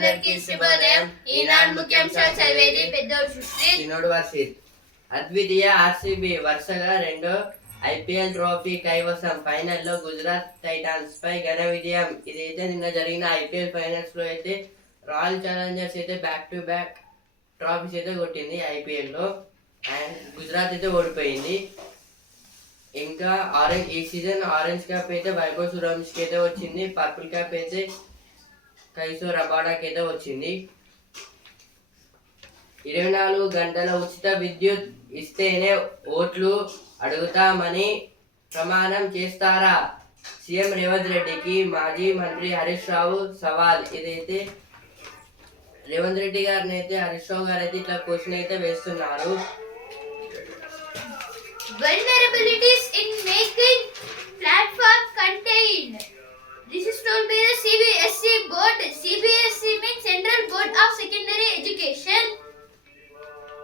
అందరికీ శుభోదయం. ఈనాడు ముఖ్యాంశాలు చదివేది పెద్దోడు సుశ్రీ, చిన్నోడు వర్షిత్. అద్వితీయ ఆర్సీబీ వరుసగా రెండో ఐపీఎల్ ట్రోఫీ కైవసం. ఫైనల్లో గుజరాత్ టైటాన్స్ పై ఘన విజయం. ఇదైతే నిన్న జరిగిన ఐపీఎల్ ఫైనల్స్ లో అయితే రాయల్ ఛాలెంజర్స్ అయితే బ్యాక్ టు బ్యాక్ ట్రోఫీస్ అయితే కొట్టింది ఐపీఎల్ లో. అండ్ గుజరాత్ అయితే ఓడిపోయింది. ఇంకా ఆరెంజ్ ఈ సీజన్ ఆరెంజ్ క్యాప్ అయితే వైభవ్ సూర్యవంశీకి అయితే వచ్చింది. పర్పుల్ క్యాప్ అయితే కైసో రబాడాకి అయితే వచ్చింది. 24 గంటల ఉచిత విద్యుత్ ఇస్తేనే ఓట్లు అడుగుతామని ప్రమాణం చేస్తారా? సీఎం రేవంత్ రెడ్డికి మాజీ మంత్రి హరీష్ రావు సవాల్. ఇదైతే రేవంత్ రెడ్డి గారిని అయితే హరీష్ రావు గారు అయితే ఇట్లా క్వశ్చన్ అయితే వేస్తున్నారు. Vulnerabilities in making platform contained. This is told by the CBSE board. CBSE means Central Board of Secondary Education.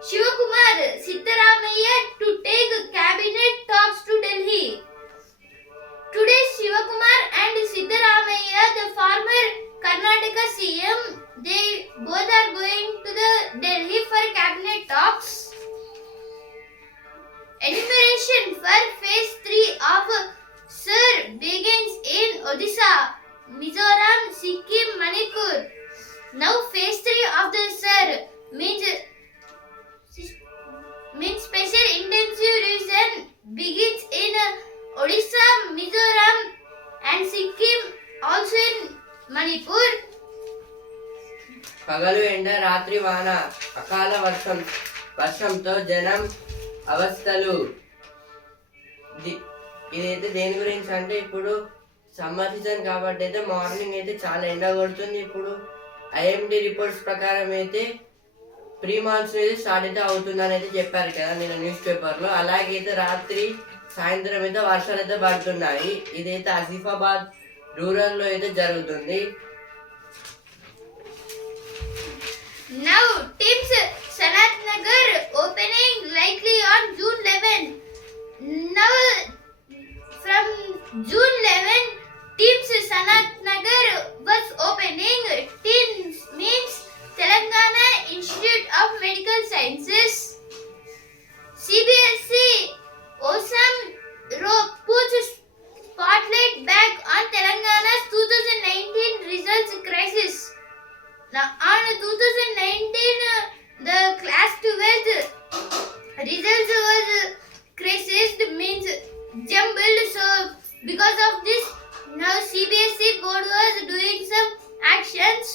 Shivakumar Siddaramaiah to take cabinet talks to Delhi. Today Shivakumar and Siddaramaiah, the former Karnataka CM, they both are going to the Delhi for cabinet talks. Enumeration for phase 3 of SIR begins in Odisha, Mizoram, Sikkim, Manipur. Now phase 3 of the SIR means special intensive revision begins in Odisha, Mizoram and Sikkim, also in Manipur. పగలు ఎండ రాత్రి వాన అకాల వర్షంతో జనం అవస్థలు. ఇదైతే దేని గురించి అంటే ఇప్పుడు సమ్మర్ సీజన్ కాబట్టి అయితే మార్నింగ్ అయితే చాలా ఎండ కొడుతుంది. ఇప్పుడు ఐఎండి రిపోర్ట్స్ ప్రకారం అయితే ప్రీ మాన్సూన్ అయితే స్టార్ట్ అయితే అవుతుందని అయితే చెప్పారు కదా నేను న్యూస్ పేపర్లో. అలాగే అయితే రాత్రి సాయంత్రం అయితే వర్షాలు అయితే పడుతున్నాయి. ఇదైతే ఆసిఫాబాద్ రూరల్లో అయితే జరుగుతుంది. Now TIMS Sanat Nagar opening likely on June 11. Now from June 11, TIMS Sanat Nagar was opening. TIMS means Telangana Institute of Medical Sciences. CBSE Osam puts spotlight back on Telangana's 2019 results crisis. Now on 2019, the class 12th results was crisis means jumbled. So because of this, now CBSE board was doing some actions.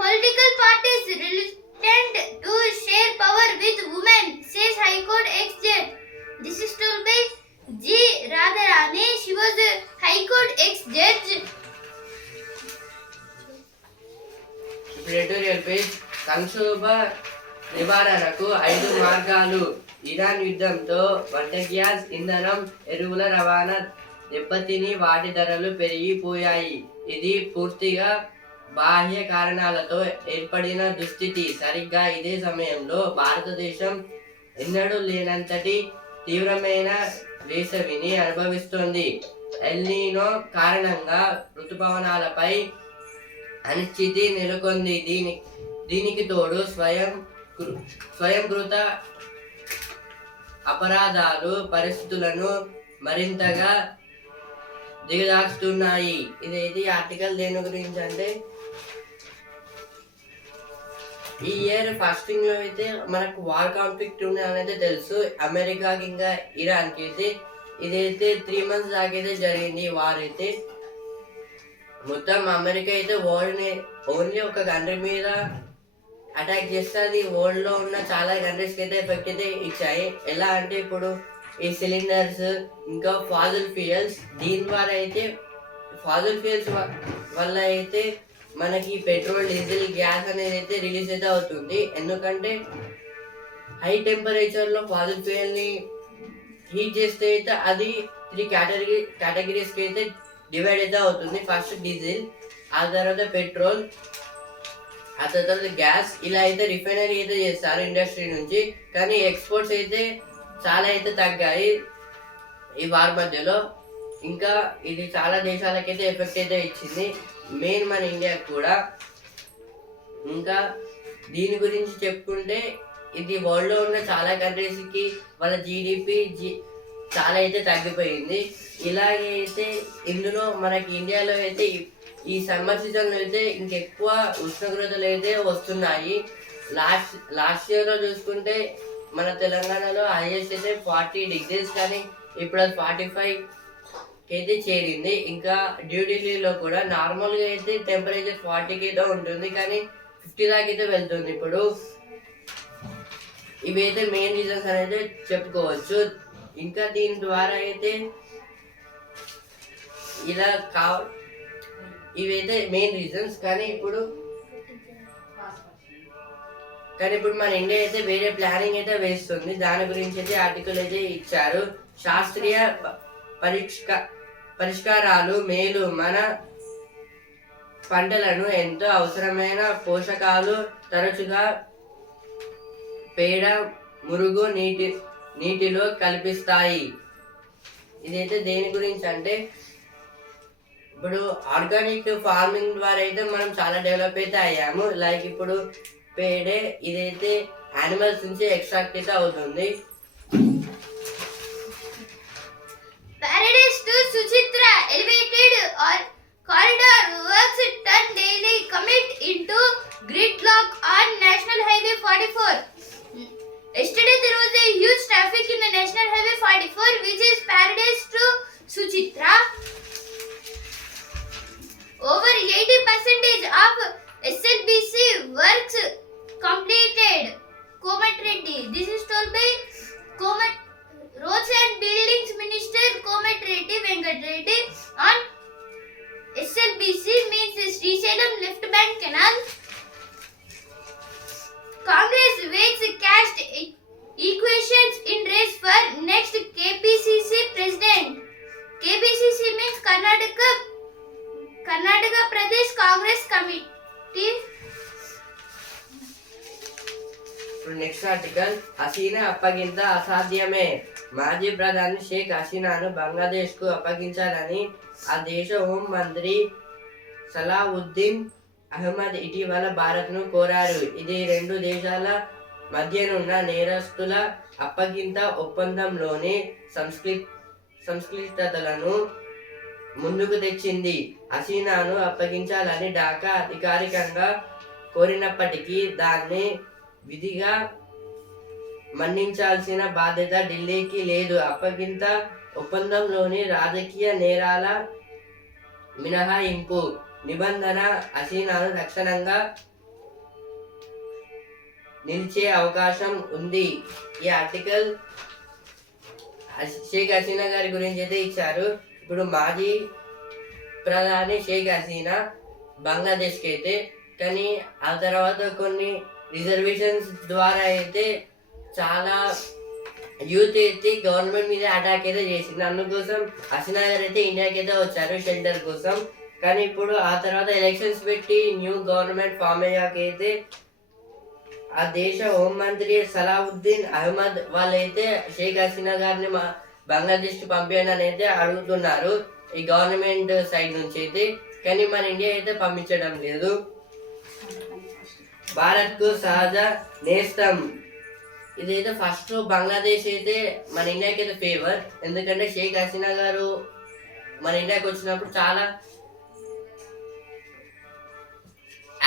Political parties reluctant to share power with women, says High Court ex-judge. This is told by G. Radharani. She was a High Court ex-judge. Editorial page. సంక్షోభ నివారణకు 5 మార్గాలు. Iran యుద్ధంతో వంట gas, ఇంధనం, ఎరువుల రవాణా దెబ్బతిని వాటి ధరలు పెరిగిపోయాయి. ఇది పూర్తిగా బాహ్య కారణాలతో ఏర్పడిన దుస్థితి. సరిగ్గా ఇదే సమయంలో భారతదేశం ఎన్నడూ లేనంతటి తీవ్రమైన వేసవిని అనుభవిస్తోంది. ఎల్నినో కారణంగా ఋతుపవనాలపై అనిశ్చితి నెలకొంది. దీనికి తోడు స్వయంకృత అపరాధాలు పరిస్థితులను మరింతగా దిగజారుస్తున్నాయి. ఇదైతే ఆర్టికల్ దేని గురించి అంటే ఈ ఇయర్ ఫస్టింగ్ లో అయితే మనకు వార్ కాన్ఫ్లిక్ట్ అనేది తెలుసు. అమెరికాకి ఇంకా ఇరాన్కి అయితే ఇదైతే 3 months దాకా అయితే జరిగింది వార్ అయితే. మొత్తం అమెరికా అయితే వరల్డ్ ఓన్లీ ఒక కంట్రీ మీద అటాక్ చేస్తే అది వరల్డ్ లో ఉన్న చాలా కంట్రీస్ కి అయితే ఎఫెక్ట్ అయితే ఇచ్చాయి. ఎలా అంటే ఇప్పుడు ఈ సిలిండర్స్ ఇంకా ఫాజిల్ ఫ్యూయల్స్, దీని ద్వారా అయితే ఫాజిల్ ఫ్యూయల్స్ వల్ల అయితే మనకి పెట్రోల్, డీజిల్, గ్యాస్ అనేది అయితే రిలీజ్ అయితే అవుతుంది. ఎందుకంటే హై టెంపరేచర్ లో ఫాజిల్ ఫ్యూయల్ ని హీట్ చేస్తే అయితే అది 3 కేటగిరీస్ కి అయితే డివైడ్ అయితే అవుతుంది. ఫస్ట్ డీజిల్, ఆ తర్వాత పెట్రోల్, ఆ తర్వాత గ్యాస్. ఇలా అయితే రిఫైనరీ అయితే చేస్తారు ఇండస్ట్రీ నుంచి. కానీ ఎక్స్పోర్ట్స్ అయితే చాలా అయితే తగ్గాయి ఈ వార్ మధ్యలో. ఇంకా ఇది చాలా దేశాలకైతే ఎఫెక్ట్ అయితే ఇచ్చింది. మెయిన్ మన ఇండియా కూడా. ఇంకా దీని గురించి చెప్పుకుంటే ఇది వరల్డ్లో ఉన్న చాలా కంట్రీస్కి వాళ్ళ జీడిపి చాలా అయితే తగ్గిపోయింది. ఇలాగే అయితే ఇందులో మనకి ఇండియాలో అయితే ఈ సమ్మర్ సీజన్లో అయితే ఇంకెక్కువ ఉష్ణోగ్రతలు అయితే వస్తున్నాయి. లాస్ట్ ఇయర్లో చూసుకుంటే మన తెలంగాణలో హైయెస్ట్ అయితే 40 degrees, కానీ ఇప్పుడు అది 45 అయితే చేరింది. ఇంకా ఢిల్లీలో కూడా నార్మల్గా అయితే టెంపరేచర్ 40 అయితే ఉంటుంది, కానీ 50 దాకా అయితే వెళ్తుంది ఇప్పుడు. ఇవైతే మెయిన్ రీజన్స్ అనేది చెప్పుకోవచ్చు. ఇంకా దీని ద్వారా అయితే ఇలా ఇవైతే మెయిన్ రీజన్స్. కానీ ఇప్పుడు మన ఇండియా అయితే వేరే ప్లానింగ్ అయితే వేస్తుంది. దాని గురించి అయితే ఆర్టికల్ అయితే ఇచ్చారు. శాస్త్రీయ పరిష్కారాలు మేలు, మన పంటలను ఎంతో అవసరమైన పోషకాలు తరచుగా పేడ, మురుగు నీటిలో కల్పిస్తాయి. ఇదైతే దేని గురించి అంటే ఇప్పుడు ఆర్గానిక్ ఫార్మింగ్ ద్వారా అయితే మనం చాలా డెవలప్ అయితే అయ్యాము. లైక్ ఇప్పుడు పేడే ఇదైతే యానిమల్స్ నుంచి ఎక్స్ట్రాక్ట్ అయితే అవుతుంది. Paradise to Suchitra elevated or corridor works turn daily commit into gridlock on National Highway 44. Yesterday there was a huge traffic in the National Highway 44, which is Paradise to Suchitra. Over 80% of SLBC works completed. Komat Reddy. This is told by Roads and Buildings Minister Komat Reddy Venkat Reddy on SLBC means Srisailam Left Bank Canal. Congress weighs cast equations in race for next KPCC president. KPCC means Karnataka Pradesh Congress Committee. Next article, Hasina అప్పగింత అసాధ్యమే. మాజీ ప్రధాని షేక్ హసీనాను బంగ్లాదేశ్కు అప్పగించాలని ఆ దేశ home మంత్రి సలావుద్దీన్ అహ్మద్ ఇటీవల భారత్ను కోరారు. ఇది రెండు దేశాల మధ్యనున్న నేరస్తుల అప్పగింత ఒప్పందంలోని సంక్లిష్టతలను ముందుకు తెచ్చింది. హసీనాను అప్పగించాలని ఢాకా అధికారికంగా కోరినప్పటికీ దాన్ని విధిగా మన్నించాల్సిన బాధ్యత ఢిల్లీకి లేదు. అప్పగింత ఒప్పందంలోని రాజకీయ నేరాల మినహాయింపు నిబంధన హసీనాను తక్షణంగా నిలిచే అవకాశం ఉంది. ఈ ఆర్టికల్ షేక్ హసీనా గారి గురించి అయితే ఇచ్చారు. ఇప్పుడు మాజీ ప్రధాని షేక్ హసీనా బంగ్లాదేశ్కి అయితే, కానీ ఆ తర్వాత కొన్ని రిజర్వేషన్స్ ద్వారా అయితే చాలా యూత్ అయితే గవర్నమెంట్ మీద అటాక్ అయితే చేసింది. అందుకోసం హసీనా గారు అయితే ఇండియాకి అయితే వచ్చారు షెల్టర్ కోసం. కానీ ఇప్పుడు ఆ తర్వాత ఎలక్షన్స్ పెట్టి న్యూ గవర్నమెంట్ ఫామ్ అయ్యాకైతే ఆ దేశ హోంమంత్రి సలావుద్దీన్ అహ్మద్ వాళ్ళైతే షేక్ హసీనా గారిని బంగ్లాదేశ్కి పంపించండి అని అయితే అడుగుతున్నారు ఈ గవర్నమెంట్ సైడ్ నుంచి అయితే. కానీ మన ఇండియా అయితే పంపించడం లేదు. భారత్కు సహజ నేస్తం, ఇదైతే ఫస్ట్ బంగ్లాదేశ్ అయితే మన ఇండియాకి అయితే ఫేవర్. ఎందుకంటే షేక్ హసీనా గారు మన ఇండియాకి వచ్చినప్పుడు చాలా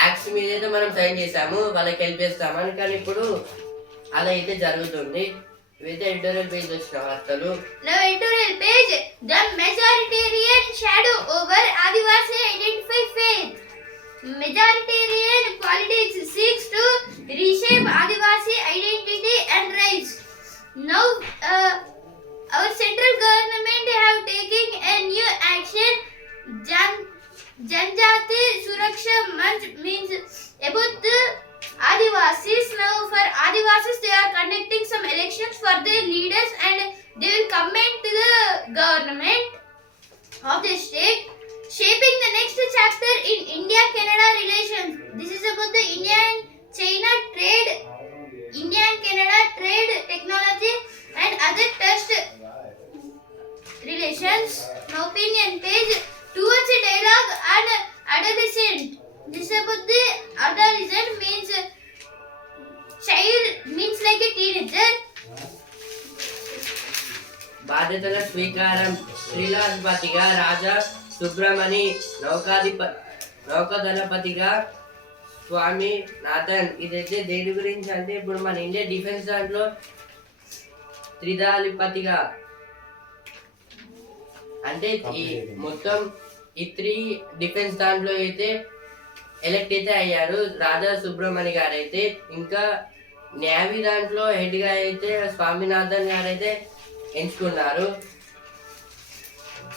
యాక్ట్స్ మీద అయితే మనం సైన్ చేసాము, వాళ్ళకి హెల్ప్ చేస్తామని. కానీ ఇప్పుడు అలా అయితే జరుగుతుంది. ఇవైతే ఎడిటోరియల్ పేజ్ వచ్చిన వార్తలు. Now editorial page, the majoritarian shadow over Adivasi identify faith. Majoritarian politics seeks to reshape Adivasi identity and rights. Now our central government have taken a new action. Janjati Suraksha Manch means about the Adivasis. Now for Adivasis they are conducting some elections for their leaders and they will comment to the government of the state, shaping the next chapter in India-Canada relations. This is about the India-China trade, India-Canada trade, technology and other trust relations. Now opinion page, towards a dialogue and adolescent. This about the adolescent means child, means like a teenager. బాధ్యతల స్వీకారం. శ్రీలాధిపతిగా రాజా సుబ్రమణి, నౌకాదళపతిగా స్వామినాథన్. ఇదైతే దేని గురించి అంటే ఇప్పుడు మన India defence దాంట్లో త్రిదళపతిగా అంటే ఈ మొత్తం ఈ 3 డిఫెన్స్ దాంట్లో అయితే ఎలక్ట్ అయితే అయ్యారు రాజా సుబ్రమణి గారు అయితే. ఇంకా నేవీ దాంట్లో హెడ్ గా అయితే స్వామినాథన్ గారు అయితే ఎంచుకున్నారు.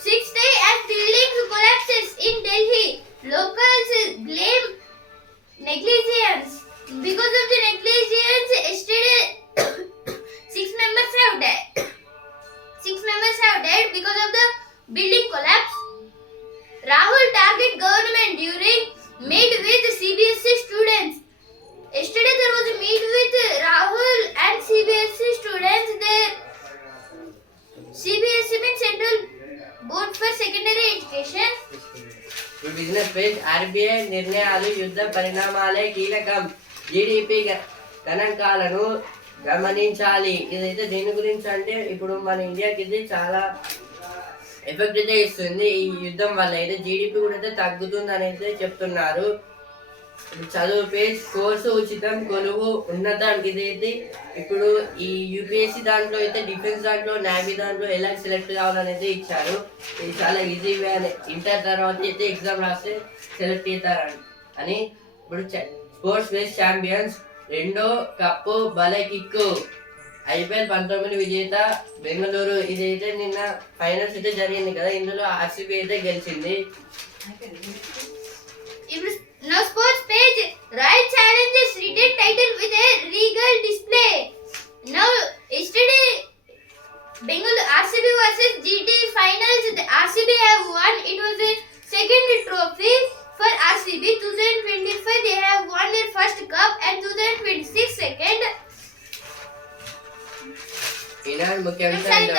6th day as buildings collapses in Delhi, locals blame negligence. Because of the negligence, yesterday 6 members have died. 6 members have died because of the building collapse. Rahul target government during meet with CBSE students. Yesterday there was a meet with Rahul and CBSE students. There CBSE means Central Board for Secondary Education. Business page. RBI నిర్ణయాలు యుద్ధ పరిణామాలే కీలకం. GDP గణాంకాలను గమనించాలి. ఇదైతే దేని గురించి అంటే ఇప్పుడు మన ఇండియాకి ఇది చాలా ఎఫెక్ట్ అయితే ఇస్తుంది. ఈ యుద్ధం వల్ల అయితే జీడిపి కూడా అయితే తగ్గుతుంది అని అయితే చెప్తున్నారు. చదువు పేజ్. కోర్సు ఉచితం, కొలువు ఉన్నతం. ఇదైతే ఇప్పుడు ఈ యూపీఎస్సీ దాంట్లో అయితే డిఫెన్స్ దాంట్లో నేవీ దాంట్లో ఎలా సెలెక్ట్ కావాలని అయితే ఇచ్చారు. ఇది చాలా ఈజీ వే అని. ఇంటర్ తర్వాత అయితే ఎగ్జామ్ రాస్తే సెలెక్ట్ అవుతారు అని. ఇప్పుడు స్పోర్ట్స్ బేస్ ఛాంపియన్స్. 2వ కప్పు భలే కిక్కు. ఐపీఎల్ 19 విజేత బెంగళూరు. ఇదైతే నిన్న ఫైనల్స్ అయితే జరిగింది కదా, ఇందులో ఆర్సీబీ అయితే గెలిచింది. Now sports page. Royal challenges written title with a regal display. Now yesterday Bengal RCB versus GT finals. The RCB have won. It was a second trophy for RCB. 2025 they have won their first cup and 2026 second. ఈనాడు ముఖ్యాంశాలు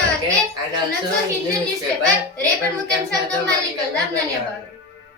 and also Hindu news paper. రేపటి ముఖ్యాంశాలతో మళ్ళీ కలుద్దాం. ధన్యవాదాలు.